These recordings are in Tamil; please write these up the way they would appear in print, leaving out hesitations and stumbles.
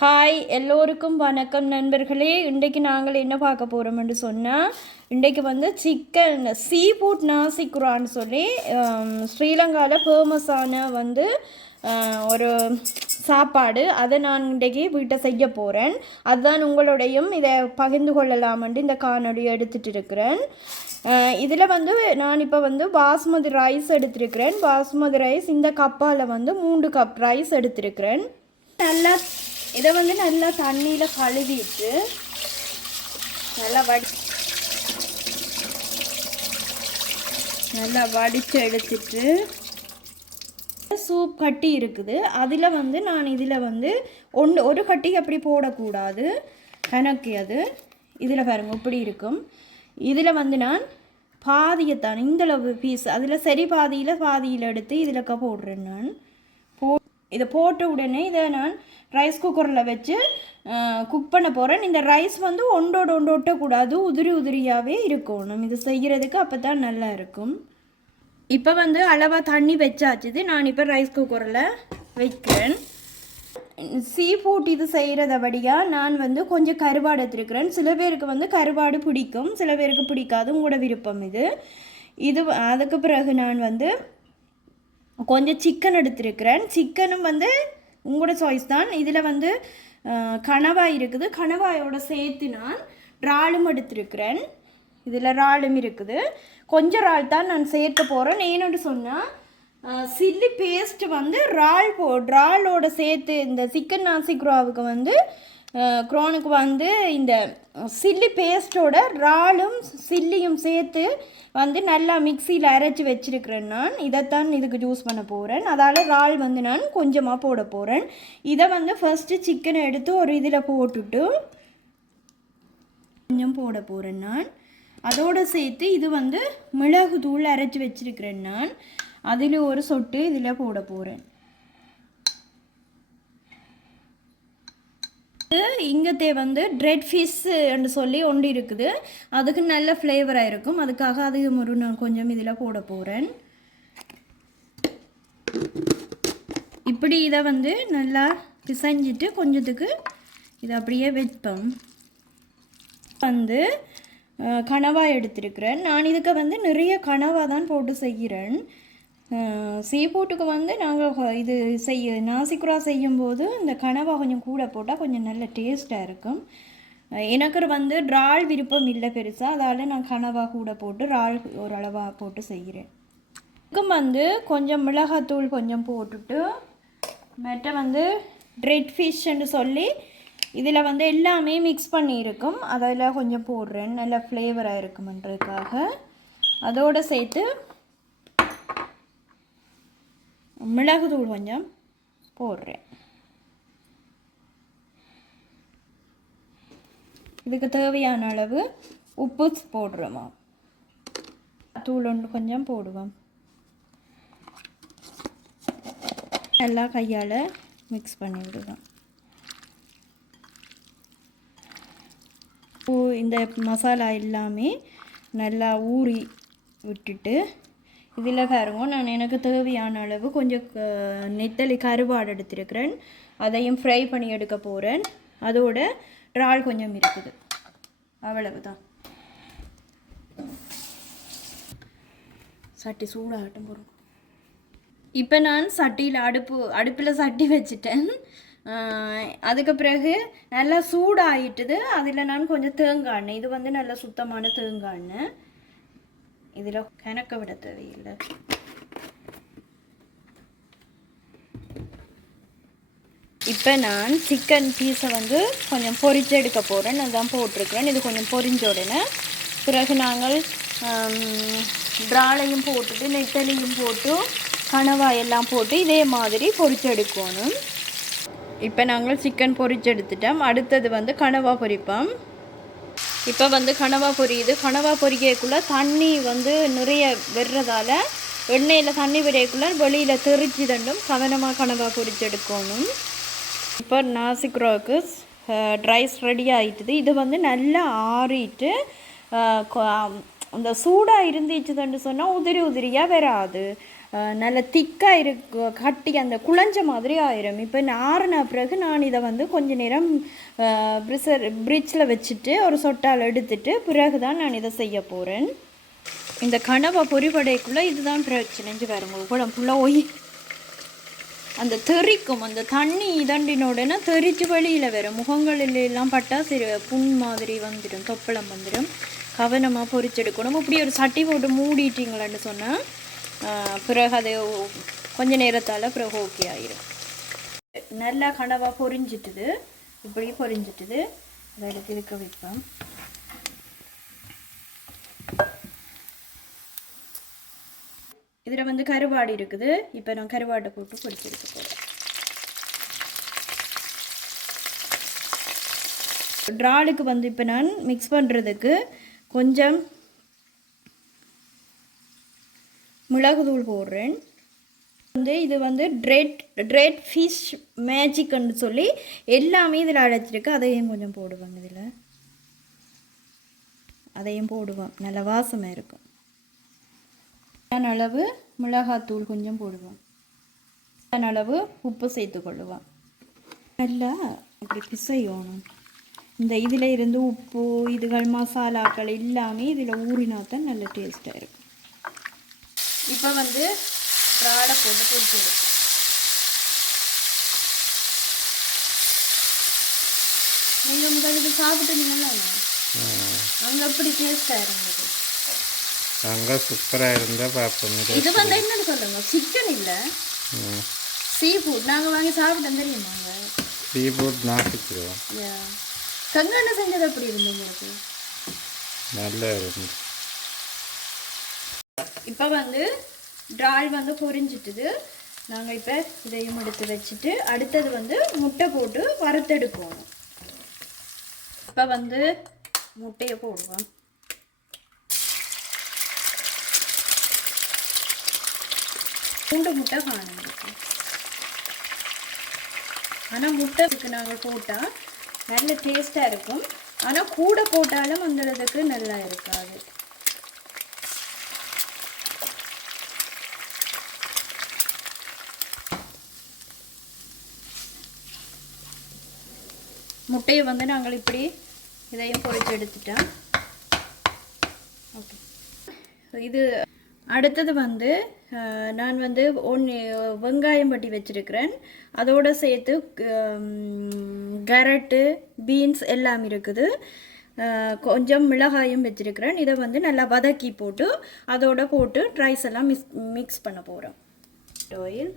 ஹாய் எல்லோருக்கும் வணக்கம் நண்பர்களே. இன்றைக்கு நாங்கள் என்ன பார்க்க போகிறோம்னு சொன்னால், இன்றைக்கு வந்து சிக்கன் சீ ஃபுட் நாசிக்குரான்னு சொல்லி ஸ்ரீலங்காவில் ஃபேமஸான வந்து ஒரு சாப்பாடு. அதை நான் இன்றைக்கி வீட்டை செய்ய போகிறேன். அதுதான் உங்களோடையும் இதை பகிர்ந்து கொள்ளலாமென்று இந்த காணொலியை எடுத்துகிட்டு இருக்கிறேன். இதில் வந்து நான் இப்போ வந்து பாஸ்மதி ரைஸ் எடுத்திருக்கிறேன். பாஸ்மதி ரைஸ் இந்த கப்பால் வந்து 3 கப் ரைஸ் எடுத்திருக்கிறேன். நல்லா இதை வந்து நல்லா தண்ணியில் கழுவிட்டு நல்லா வடித்து எடுத்துட்டு சூப் கட்டி இருக்குது. அதில் வந்து நான் இதில் வந்து ஒரு கட்டி அப்படி போடக்கூடாது, கணக்கு அது. இதில் பாருங்க இப்படி இருக்கும். இதில் வந்து நான் பாதியத்தான் இந்தளவு பீஸ் அதில் சரி பாதியில் எடுத்து இதில் போடுறேன். நான் இதை போட்ட உடனே இதை நான் ரைஸ் குக்கரில் வச்சு குக் பண்ண போகிறேன். இந்த ரைஸ் வந்து ஒன்றோடு ஒன்று ஒட்டக்கூடாது, உதிரியாகவே இருக்கணும் இது செய்கிறதுக்கு. அப்போ தான் நல்லா இருக்கும். இப்போ வந்து அளவாக தண்ணி வச்சாச்சுது. நான் இப்போ ரைஸ் குக்கரில் வைக்கிறேன். சீ ஃபுட் இது செய்கிறதபடியாக நான் வந்து கொஞ்சம் கருவாடு எடுத்துருக்கிறேன். சில பேருக்கு வந்து கருவாடு பிடிக்கும், சில பேருக்கு பிடிக்காது, உங்களோட விருப்பம் இது. அதுக்கு பிறகு நான் வந்து கொஞ்சம் சிக்கன் எடுத்துருக்கிறேன். சிக்கனும் வந்து உங்களோட சாய்ஸ் தான். இதில் வந்து கணவாய் இருக்குது, கணவாயோட சேர்த்து நான் இறாலும் எடுத்துருக்கிறேன். இதில் இறாலும் இருக்குது. கொஞ்சம் இறால் தான் நான் சேர்க்க போகிறேன். ஏன்னு சொன்னால் சில்லி பேஸ்ட்டு வந்து இறாலோட சேர்த்து இந்த சிக்கன் நாசிக்ராவுக்கு வந்து க்ரோனுக்கு வந்து இந்த சில்லி பேஸ்ட்டோட இறாலும் சில்லியும் சேர்த்து வந்து நல்லா மிக்சியில் அரைச்சி வச்சுருக்கிறேன். நான் இதைத்தான் இதுக்கு யூஸ் பண்ண போகிறேன். அதால் இறால் வந்து நான் கொஞ்சமாக போட போகிறேன். இதை வந்து ஃபஸ்ட்டு சிக்கனை எடுத்து ஒரு இதில் போட்டுட்டு கொஞ்சம் போட போகிறேன். நான் அதோடு சேர்த்து இது வந்து மிளகு தூள் அரைச்சி வச்சுருக்கிறேன். நான் அதில் ஒரு சொட்டு இதில் போட போகிறேன். இங்கத்தே வந்து ட்ரெட் ஃபிஷ்ன்னு சொல்லி ஒன்று இருக்குது. அதுக்கு நல்ல ஃப்ளேவராக இருக்கும். அதுக்காக அதையும் ஒரு நான் கொஞ்சம் இதில் போட போகிறேன். இப்படி இதை வந்து நல்லா பிசைஞ்சிட்டு கொஞ்சத்துக்கு இதை அப்படியே வைப்போம். வந்து கனவாய் எடுத்திருக்கிறேன். நான் இதுக்கு வந்து நிறைய கனவாக தான் போட்டு செய்கிறேன். சீ ஃபுட்டுக்கு வந்து நாங்கள் இது நாசிக்குரா செய்யும்போது இந்த கனவா கொஞ்சம் கூட போட்டால் கொஞ்சம் நல்ல டேஸ்ட்டாக இருக்கும். எனக்கு வந்து இறால் விருப்பம் இல்லை பெருசாக, அதால் நான் கனவா கூட போட்டு இறால் ஓரளவாக போட்டு செய்கிறேன். இதுக்கும் வந்து கொஞ்சம் மிளகாத்தூள் கொஞ்சம் போட்டுட்டு மற்ற வந்து ட்ரெட் ஃபிஷ்ன்னு சொல்லி இதில் வந்து எல்லாமே மிக்ஸ் பண்ணியிருக்கும். அதில் கொஞ்சம் போடுறேன், நல்ல ஃப்ளேவராக இருக்குமன்றதுக்காக. அதோடு சேர்த்து மிளகுத்தூள் கொஞ்சம் போடுறேன். இதுக்கு தேவையான அளவு உப்பு போடுறோமா, தூள் ஒன்று கொஞ்சம் போடுவோம். நல்லா கையால் மிக்ஸ் பண்ணி விடுவோம். இந்த மசாலா எல்லாமே நல்லா ஊறி விட்டுட்டு இதில் பாருங்க, நான் எனக்கு தேவையான அளவு கொஞ்சம் நெத்தலி கருவாடு எடுத்திருக்கிறேன். அதையும் ஃப்ரை பண்ணி எடுக்க போகிறேன். அதோட இறால் கொஞ்சம் இருக்குது, அவ்வளவு தான். சட்டி சூடாகட்டும் போகிறோம். இப்போ நான் அடுப்பில் சட்டி வச்சுட்டேன். அதுக்கு பிறகு நல்லா சூடாகிட்டுது. அதில் நான் கொஞ்சம் தேங்காய் எண்ணெய், இது வந்து நல்ல சுத்தமான தேங்காய் எண்ணெய், இதில் கணக்க விட தேவையில்லை. இப்போ நான் சிக்கன் பீஸை வந்து கொஞ்சம் பொரிச்சு எடுக்க போகிறேன். அதுதான் போட்டிருக்கிறேன். இது கொஞ்சம் பொரிஞ்ச உடனே பிறகு நாங்கள் இறாலையும் போட்டுட்டு நெத்தலியும் போட்டு கனவாய் எல்லாம் போட்டு இதே மாதிரி பொரிச்சு எடுக்கணும். இப்போ நாங்கள் சிக்கன் பொரிச்சு எடுத்துட்டோம். அடுத்தது வந்து கனவா பொரிப்போம். இப்போ வந்து கனவா பொரியுது. கனவா பொரிக்கக்குள்ளே தண்ணி வந்து நிறைய வெறதால் எண்ணெயில் தண்ணி விரைக்குள்ளே வெளியில் தெரிச்சு தண்டும் கவனமாக கனவா பொரிச்சு எடுக்கணும். இப்போ நாசிக்ராவுக்கு ரைஸ் ரெடி ஆகிட்டுது. இது வந்து நல்லா ஆறிட்டு அந்த சூடாக இருந்துச்சுன்னு சொன்னால் உதிரியாக வராது. நல்ல திக்காக இருக்கு, கட்டி அந்த குழஞ்ச மாதிரி ஆயிரும். இப்போ ஆறுன பிறகு நான் இதை வந்து கொஞ்ச நேரம் ஃப்ரிட்ஜில் வச்சுட்டு ஒரு சொட்டால் எடுத்துட்டு பிறகு தான் நான் இதை செய்ய போகிறேன். இந்த கனவை பொறிபடைக்குள்ளே இதுதான் பிரச்சனைஞ்சு வருங்க. உடம்புல அந்த தெறிக்கும், அந்த தண்ணி இதண்டினோடனே தெறிச்சு வெளியில் வரும். முகங்களில் எல்லாம் பட்டா சரி புண் மாதிரி வந்துடும், தொப்பளம் வந்துடும். கவனமாக பொரிச்செடுக்கணும். இப்படி ஒரு சட்டி போட்டு மூடிட்டீங்களேன்னு சொன்னால் பிறகு அது கொஞ்ச நேரத்தால் பிறகு ஓகே ஆயிடும். நல்லா கனவாக பொரிஞ்சிட்டுது, இப்படி பொரிஞ்சிட்டுது. அதை எடுத்து இருக்க வைப்பேன். இதில் வந்து கருவாடு இருக்குது. இப்போ நான் கருவாட்டை போட்டு பொரிச்செடுக்க போகிறேன். ட்ராலுக்கு வந்து இப்போ நான் மிக்ஸ் பண்ணுறதுக்கு கொஞ்சம் மிளகுத்தூள் போடுறேன். இது வந்து ட்ரெட் ஃபிஷ் மேஜிக்னு சொல்லி எல்லாமே இதில் அழைச்சிருக்கு. அதையும் கொஞ்சம் போடுவாங்க. இதில் அதையும் போடுவோம், நல்ல வாசமாக இருக்கும். அளவு மிளகாத்தூள் கொஞ்சம் போடுவோம். அளவு உப்பு சேர்த்து கொள்ளுவோம். நல்லா அப்படி பிசையணும். இந்த இதில் இருந்து உப்பு இதுகள் மசாலாக்கள் எல்லாமே இதில் ஊறினா தான் நல்ல டேஸ்ட்டாக இருக்கும். இப்போ வந்து இறாலை போட்டு பொரிச்சு எடுப்போம். நீங்கள் முதலுக்கு சாப்பிட்டுங்களா? அங்கே எப்படி டேஸ்ட்டாக இருந்தது? அங்கே சூப்பராக இருந்தால் பார்ப்போம். இது வந்து என்னன்னு சொல்லுங்க, சிக்கன் இல்லை, சீ ஃபுட். நாங்கள் வாங்கி சாப்பிட்டோம் தெரியுமாங்க. Sea food நாட்டுக்குறோம். கங்கான செஞ்சது எப்படி இருந்து உங்களுக்கு? நல்லா இருந்து. இப்போ வந்து ட்ரால் வந்து பொரிஞ்சிட்டுது. நாங்கள் இப்போ இதையும் எடுத்து வச்சுட்டு அடுத்தது வந்து முட்டை போட்டு வறுத்தெடுக்கணும். இப்போ வந்து முட்டையை போடுவோம். பூண்டு முட்டை காணும். ஆனால் முட்டைக்கு நாங்கள் போட்டால் நல்ல டேஸ்ட்டாக இருக்கும். ஆனால் கூட போட்டாலும் அந்த இதுக்கு நல்லா இருக்காது. முட்டையை வந்து நாங்கள் இப்படி இதையும் பொரிச்சு எடுத்துட்டோம். ஓகே, இது அடுத்தது வந்து நான் வந்து வெங்காயம் பட்டி வச்சுருக்கிறேன். அதோடு சேர்த்து கேரட்டு, பீன்ஸ் எல்லாம் இருக்குது. கொஞ்சம் மிளகாயும் வச்சுருக்கிறேன். இதை வந்து நல்லா வதக்கி போட்டு அதோட போட்டு ரைஸ் எல்லாம் மிக்ஸ் பண்ண போகிறோம். ஆயில்,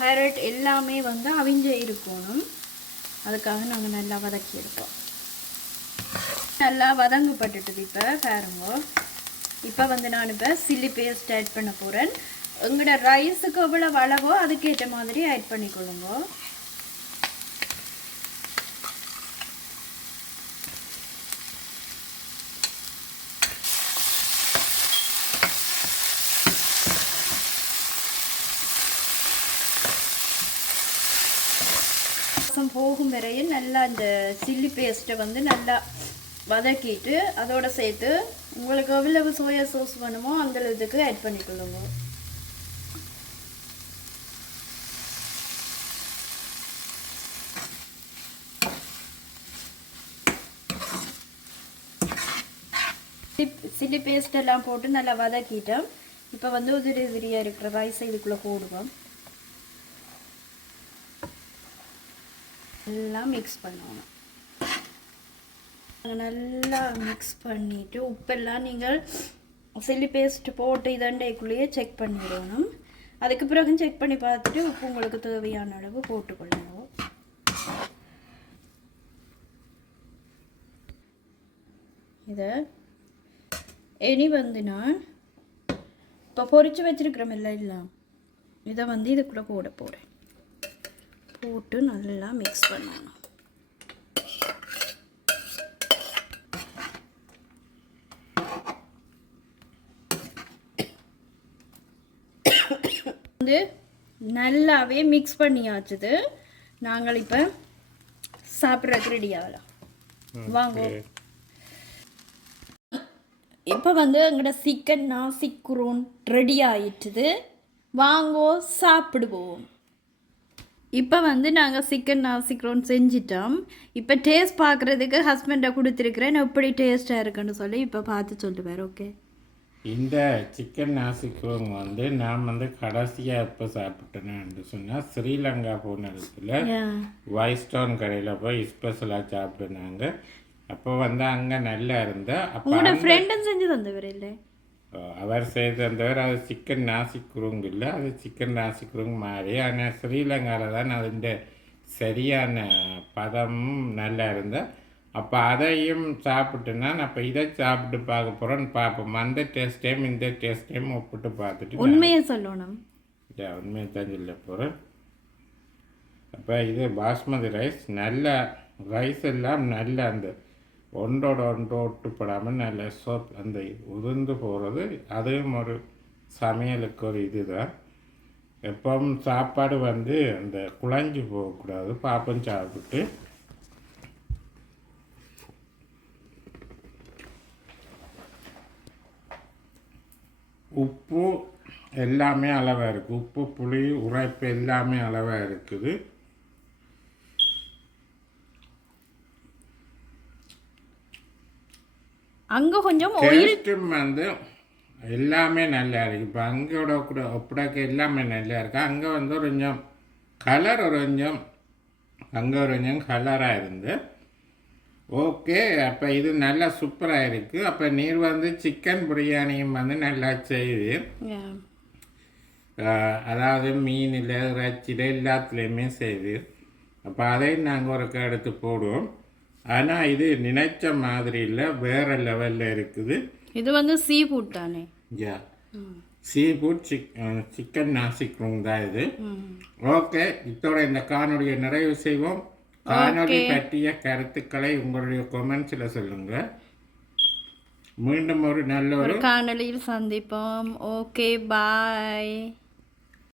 கேரட் எல்லாமே வந்து அவிஞ்ச இருக்கணும். அதுக்காக நாங்கள் நல்லா வதக்கி எடுப்போம். நல்லா வதங்கப்பட்டுட்டுது. இப்போ பாருங்க, இப்போ வந்து நான் இப்போ சில்லி பேஸ்ட் ஆட் பண்ண போகிறேன். உங்களோட ரைஸுக்கு எவ்வளோ அளவோ அதுக்கேற்ற மாதிரி ஆட் பண்ணிக்கொள்ளுங்க. போகும் வரையும் நல்லா இந்த சில்லி பேஸ்ட்டை வந்து நல்லா வதக்கிட்டு அதோட சேர்த்து உங்களுக்கு எவ்வளவு சோயா சாஸ் வேணுமோ அந்த இதுக்கு ஆட் பண்ணிக்கொள்ளுங்க. சில்லி பேஸ்ட் எல்லாம் போட்டு நல்லா வதக்கிட்டோம். இப்போ வந்து உதிரி உதிரியாக இருக்கிற ரைஸை இதுக்குள்ளே போடுவோம். எல்லாம் மிக்ஸ் பண்ணணும். நல்லா மிக்ஸ் பண்ணிவிட்டு உப்பெல்லாம் நீங்கள் சில்லி பேஸ்ட் போட்டு இதண்டைக்குள்ளேயே செக் பண்ணிடணும். அதுக்கு பிறகு செக் பண்ணி பார்த்துட்டு உப்பு உங்களுக்கு தேவையான அளவு போட்டுக்கொள்ளணும். இதை இனி வந்து நான் இப்போ பொரிச்சு வச்சிருக்கிறோம் எல்லாம் இதை வந்து இதுக்குள்ளே போட போகிறேன். போட்டு நல்லா மிக்ஸ் பண்ணணும். வந்து நல்லாவே மிக்ஸ் பண்ணியாச்சுது. நாங்கள் இப்போ சாப்பிட்றதுக்கு ரெடி ஆகலாம். வாங்க. இப்போ வந்து எங்களோட சிக்கன் நாசிக்குரோன் ரெடி ஆயிட்டுது. வாங்கோ சாப்பிடுவோம். இப்போ வந்து நாங்கள் சிக்கன் நாசிக்ரோன் செஞ்சிட்டோம். இப்போ டேஸ்ட் பார்க்குறதுக்கு ஹஸ்பண்டை கொடுத்துருக்குறேன். எப்படி டேஸ்ட்டாக இருக்குன்னு சொல்லி இப்போ பார்த்து சொல்லுவார். ஓகே, இந்த சிக்கன் நாசிக்குரோங் வந்து நான் வந்து கடைசியாக எப்போ சாப்பிட்டேன்னு சொன்னால் ஸ்ரீலங்கா போன இடத்துல வைஸ்டோன் கடையில் போய் ஸ்பெஷலாக சாப்பிட்டுனாங்க. அப்போ வந்து அங்கே நல்லா இருந்தா. அப்போ உங்களோட ஃப்ரெண்டும் செஞ்சு தந்தவர் இல்லை? அவர் செய்து தந்தவர். அது சிக்கன் நாசிக்குருங் இல்லை, அது சிக்கன் நாசிக்குருங் மாதிரி. ஆனால் ஸ்ரீலங்காவில் தான் அதுண்ட சரியான பதமும் நல்லா இருந்தால். அப்போ அதையும் சாப்பிட்டுனா அப்போ இதை சாப்பிட்டு பார்க்க போகிறோன்னு பார்ப்போம். அந்த டேஸ்ட்டையும் இந்த டேஸ்ட்டையும் ஒப்பிட்டு பார்த்துட்டு உண்மையை சொல்லணும். உண்மையை தான் சொல்ல போகிறேன். அப்போ இது பாஸ்மதி ரைஸ். நல்ல ரைஸ் எல்லாம் நல்ல அந்த ஒன்றோட ஒன்று ஒட்டுப்படாமல் நல்ல சோப் அந்த உதிர்ந்து போகிறது. அதுவும் ஒரு சமையலுக்கு ஒரு இதுதான். எப்பவும் சாப்பாடு வந்து அந்த குழஞ்சி போகக்கூடாது. பாப்பம் சாப்பிட்டு உப்பு எல்லாமே அளவாக இருக்குது. உப்பு புளி உரைப்பு எல்லாமே அளவாக இருக்குது. அங்கே கொஞ்சம் டேஸ்ட்டும் வந்து எல்லாமே நல்லா இருக்குது. இப்போ அங்கோட கூட ஒப்படாக்க எல்லாமே நல்லா இருக்குது. அங்கே வந்து ஒரு கொஞ்சம் கலர் ஒரு கொஞ்சம் அங்கே ஒரு கொஞ்சம் கலராக இருந்து. ஓகே, அப்போ இது நல்லா சூப்பராக இருக்குது. அப்போ நீர் வந்து சிக்கன் பிரியாணியும் வந்து நல்லா செய்து, அதாவது மீனில் இறைச்சியில் எல்லாத்துலேயுமே செய்து. அப்போ அதையும் நாங்கள் ஒரு எடுத்து போடுவோம். ஆனால் இது நினைச்ச மாதிரி இல்லை, வேறு லெவலில் இருக்குது. இது வந்து சீ ஃபுட் தானே? சீ ஃபுட் சிக்கன் நாசிக்குரோங் தான் இது. ஓகே, இதோட இந்த காணொலியை நிறைவு செய்வோம். காணொலி பற்றிய கருத்துக்களை உங்களுடைய கொமெண்ட்ஸில் சொல்லுங்கள். மீண்டும் ஒரு நல்ல ஒரு காணொலியில் சந்திப்போம். ஓகே, பாய்.